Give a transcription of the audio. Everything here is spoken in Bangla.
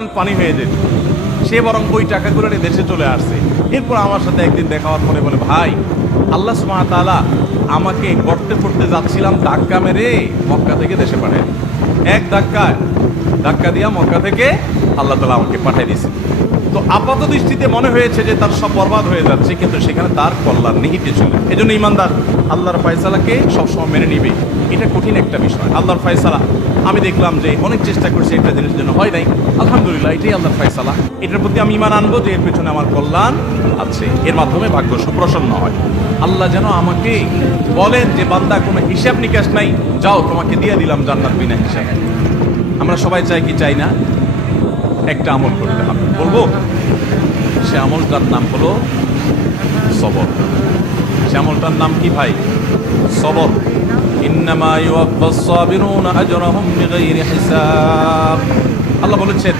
পানি হয়ে যেত। সে বরং ওই টাকাগুলো নিয়ে দেশে চলে আসছে। এরপর আমার সাথে একদিন দেখা হওয়ার পরে বলে, ভাই আল্লাহ সুবহানাহু ওয়া তাআলা আমাকে গর্তে পড়তে যাচ্ছিলাম, ধাক্কা মেরে মক্কা থেকে দেশে পাঠায়, এক ধাক্কা দিয়া মক্কা থেকে আল্লাহ তাআলা আমাকে পাঠিয়ে দিয়েছে। তো আপাত দৃষ্টিতে মনে হয়েছে যে তার সব বরবাদ হয়ে যাচ্ছে, কিন্তু সেখানে তার কল্যাণ নিহিত ছিল। এই জন্য ইমানদার আল্লাহর ফয়সালাকে সবসময় মেনে নিবে। এটা কঠিন একটা বিষয়। আল্লাহর ফয়সালা আমি দেখলাম যে অনেক চেষ্টা করছে, একটা জিনিসের জন্য হয় নাই, আলহামদুলিল্লাহ এটাই আল্লাহর ফয়সালা। এটার প্রতি আমি ঈমান আনবো যে এর পেছনে আমার কল্যাণ আছে, এর মাধ্যমে ভাগ্য সুপ্রসন্ন হয়। আল্লাহ যেন আমাকে বলেন যে বান্দা কোনো হিসাব নিকাশ নাই, যাও তোমাকে দিয়ে দিলাম জান্নাত বিনা হিসাবে। আমরা সবাই চাই কি চাই না? একটা আমল করতে হবে, বলবো সে আমলটার নাম হলো সবর। সে আমলটার নাম কি ভাই? সবর। ইন্নামা ইউওয়াফাস সাবিরুনা আজরাহুম বিগাইরি হিসাব। আল্লাহ বলেছেন